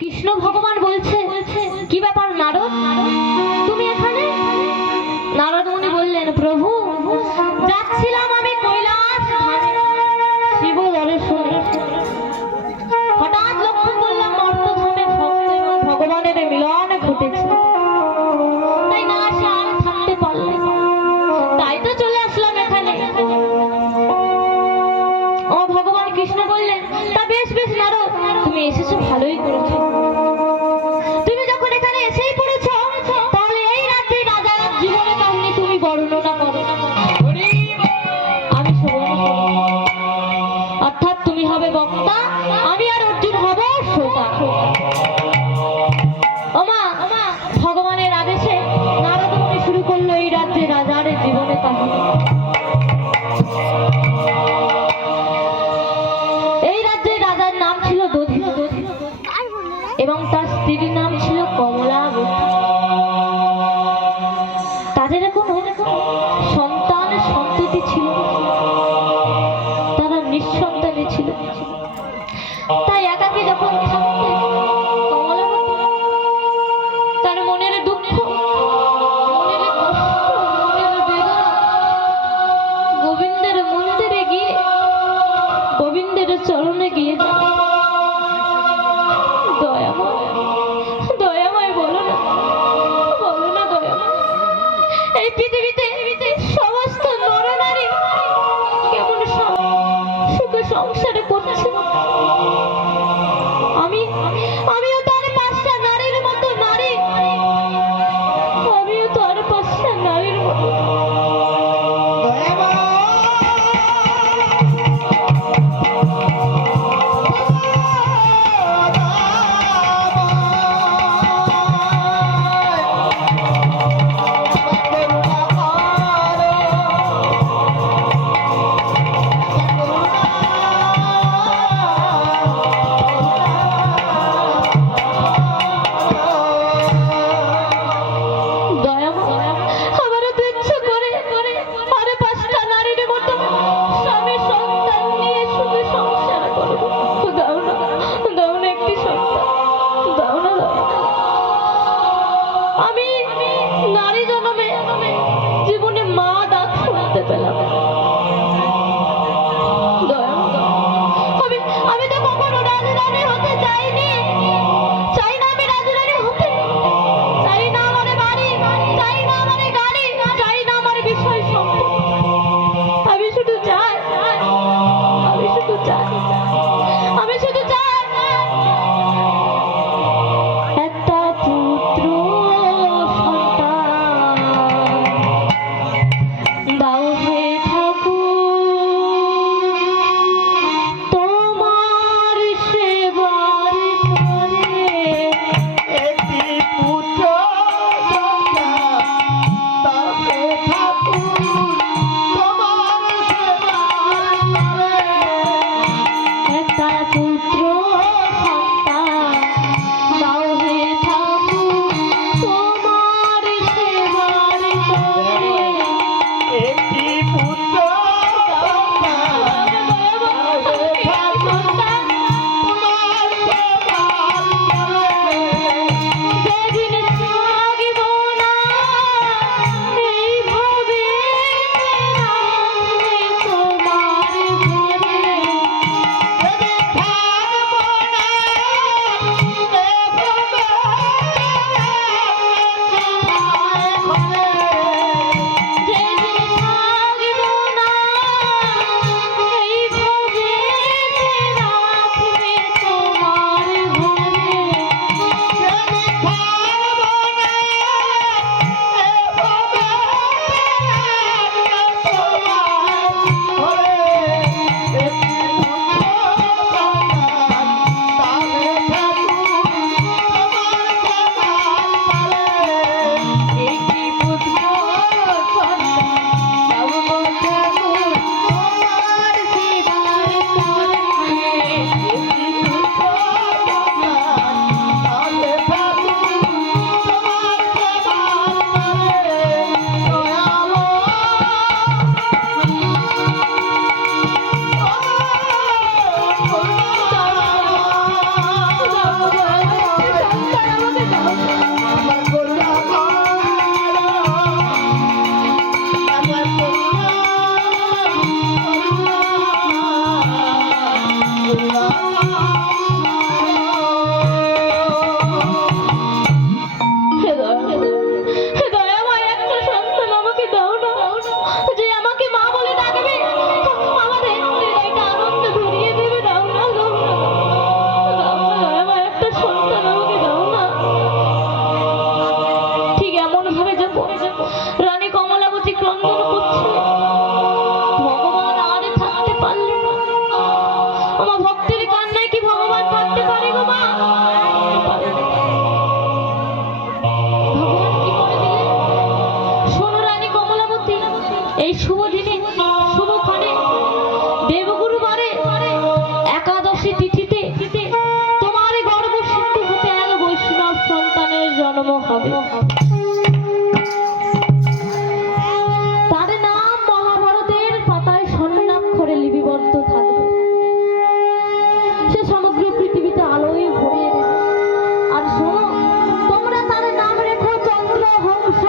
কৃষ্ণ ভগবান বলছে, কি ব্যাপার নারদ, তুমি এখানে? নারদ মুনি বললেন, প্রভু যাচ্ছিলাম আমি কৈলাস ধামে শিব দর্শনে, হঠাৎ লক্ষ্য করলাম মর্তধামে ভক্ত এবং ভগবানের মিলন ঘটেছে, তাই না আসে আর থাকতে পারলে, তাই তো চলে আসলাম এখানে। ও ভগবান কৃষ্ণ বললেন, তা বেশ বেশ নারদ, তুমি এসেছো ভালোই করেছো। তুমি যখন এখানে এসেই পড়েছো, তাহলে এই রাজ্যে রাজার জীবনের কাহিনী তুমি বর্ণনা করো, আমি শ্রবণ করব। অর্থাৎ তুমি হবে বক্তা, আমি আর অর্জুন হব শ্রোতা। ওমা ভগবানের আদেশে নারদ মুনি শুরু করলো এই রাজ্যে রাজার জীবনের কাহিনী। এই রাজ্যের রাজার নাম ছিল দধি এবং তার স্ত্রীর নাম ছিল কমলাবতী। তাদের কোনো সন্তান সন্ততি ছিল না, তারা নিঃসন্তানী ছিল। তাই একাকী যখন থাকতেন কমলাবতী, তার মনের দুঃখ, মনের কষ্ট, মনের বেদনা গোবিন্দের মন্দিরে গিয়ে, গোবিন্দের চরণে গিয়ে দয়াময় দয়াময় বলো না, বলো না দয়াময়, এই পৃথিবীতে সমস্ত নরনারী কেমন সুখে সংসারে জন্ম হবে। তার নাম মহাভারতের পাতায় স্বর্ণাক্ষরে লিপিবদ্ধ থাকবে। সে সমগ্র পৃথিবীতে আলোয় ভরিয়ে দেবে। আর শোনো, তোমরা তার নাম রেখো চন্দ্রহংস।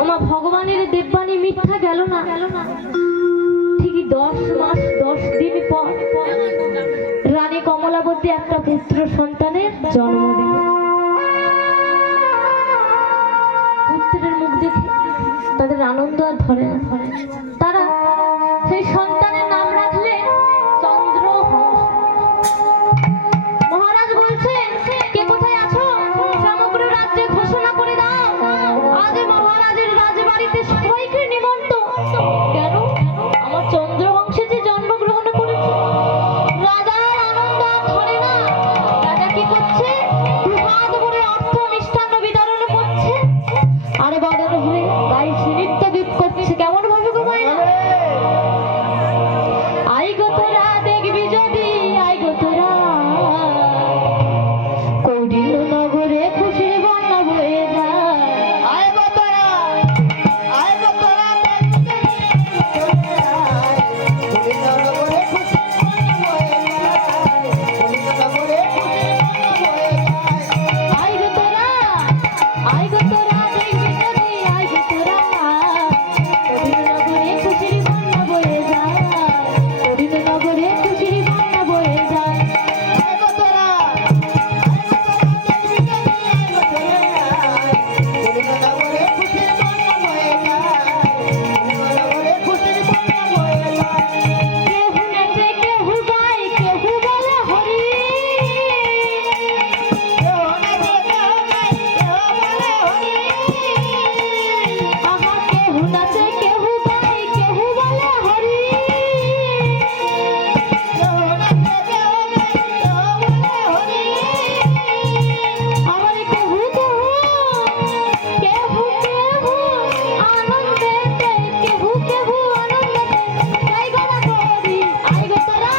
ওমা, ভগবানের দেববাণী মিথ্যা গেল না। ঠিকই 10 মাস 10 দিন পর রানী কমলাবতী একটা পুত্র সন্তানের জন্ম দিল। পুত্রের মুখ দেখে তাদের আনন্দ আর ধরে না। তারা সেই সন্তানের নাম রাখলে চন্দ্রহংস। মহারাজ বলছেন, কে কোথায় আছো? সমগ্র রাজ্যে ঘোষণা করে দাও, আজ মহারাজের রাজবাড়িতে সবাইকে নিমন্ত্রণ। কেন? আমার চন্দ্রবংশে যে জন্মগ্রহণ করেছে। রাজার আনন্দ আর ধরে না। রাজা কি করছে? দুহাত ভরে অর্থ মিষ্টান্ন বিতরণ করছে, আর বদল হয়ে গায়ে নৃত্য গীত করছে। কেমন ভাবে ঘুমায় না? আই গো তোরা দেখবি যদি, আই গো তোরা কৌডিল্য নগরে খুশির বন্যা বয়ে যায়। আয় গো তোরা, আয় গো তোরা দেখবি গোবিন্দনগরে খুশির বন্যা বয়ে যায়। গোবিন্দনগরে খুশির বন্যা বয়ে যায়। আই গো তোরা, আই গো তোরা দেখবি যদি, আই গো তোরা কৌডিল্য নগরে খুশির বন্যা বয়ে যায়। কৌডিল্য নগরে খুশির বন্যা বয়ে যায়। আয় গো তোরা, দেখবি যদি, আয় গো তোরা গোবিন্দনগরে খুশির বন্যা বয়ে যায়। গোবিন্দনগরে খুশির বন্যা বয়ে যায়। কেহু নাচে, কেহু গায়, কেহু বলে হরি। কেউ নাচে, কেউ গায়, কেউ বলে হরি। আহা, কেহু নাচে, কেহু গায়, কেহু বলে হরি। কেউ নাচে, কেউ গায়, কেউ বলে হরি। আবার কেহু কেহু, কেহু কেহু আনন্দেতে, কেহু কেহু আনন্দেতে গাই গানা করি। আই গো তোরা,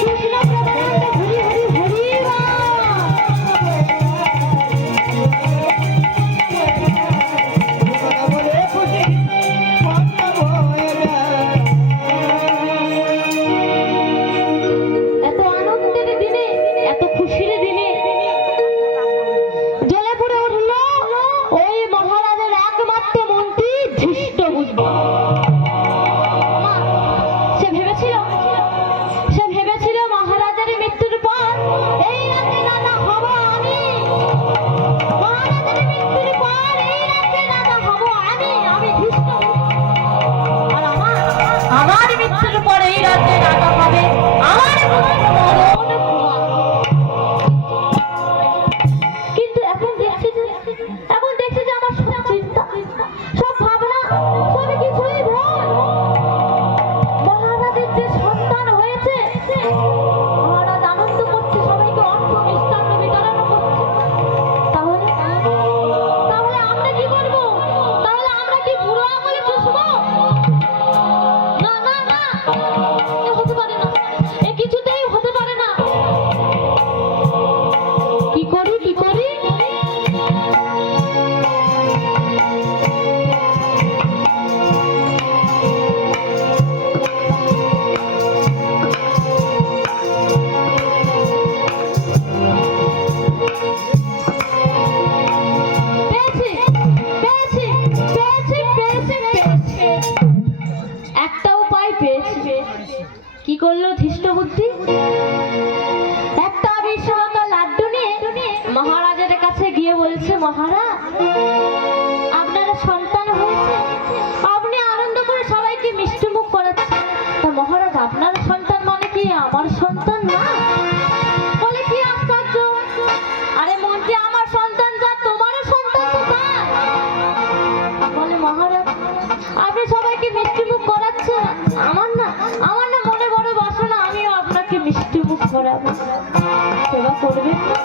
কৃষ্ণ প্রভুনন্দ হরি হরি হরি রাম। এত আনন্দের দিনে, এত খুশির দিনে জ্বলে পড়ে উঠল ওই মহারাজের একমাত্র মন্ত্রী ধৃষ্টবুদ্ধি। মা, সে ভেবেছিল মহারাজের মৃত্যুর পর এই রাজ্যে রাজা হব আমি। মহারাজের মৃত্যুর পর এই রাজ্যে রাজা হব আমি ধৃষ্টবুদ্ধি। আর আমার মৃত্যুর পর এই রাজ্যে রাজা হবে আমার পুত্র মদন কুমার। কিন্তু এখন দেখছি যে আমার সব চিন্তা, সব ভাবনা, সব কিছুই ভুল। মহারাজের যে সন্তান হয়েছে, মহারাজ আনন্দ করছে, সবাইকে অর্থ মিষ্টান্ন বিতরণ করছে। তাহলে আমরা কি করব? তাহলে আমরা কি বুড়ো আঙুলে চুষবো? না না না, এ হতে পারে না, এ কিছুতেই হতে পারে না। কি করি? পেয়েছি। একটা উপায় পেয়েছি। কি করলো ধৃষ্টবুদ্ধি? একটা বিশ্বগত লাড্ডু নিয়ে মহারাজের কাছে গিয়ে বলছে, মহারাজ, আপনার সন্তান হয়েছে, আপনি আনন্দ করে সবাইকে মিষ্টি মুখ করাচ্ছেন। তা মহারাজ, আপনার সন্তান মানে কি আমার সন্তান না? বলে, কি আশ্চর্য! আরে মন্ত্রী, আমার সন্তান যা, তোমারও সন্তান তো তাই। বলে, মহারাজ, আপনি সবাইকে মিষ্টি মুখ করাচ্ছেন, আমার না মনে বড় বাসনা, আমিও আপনাকে মিষ্টি মুখ করাবো। সেবা করবেন না?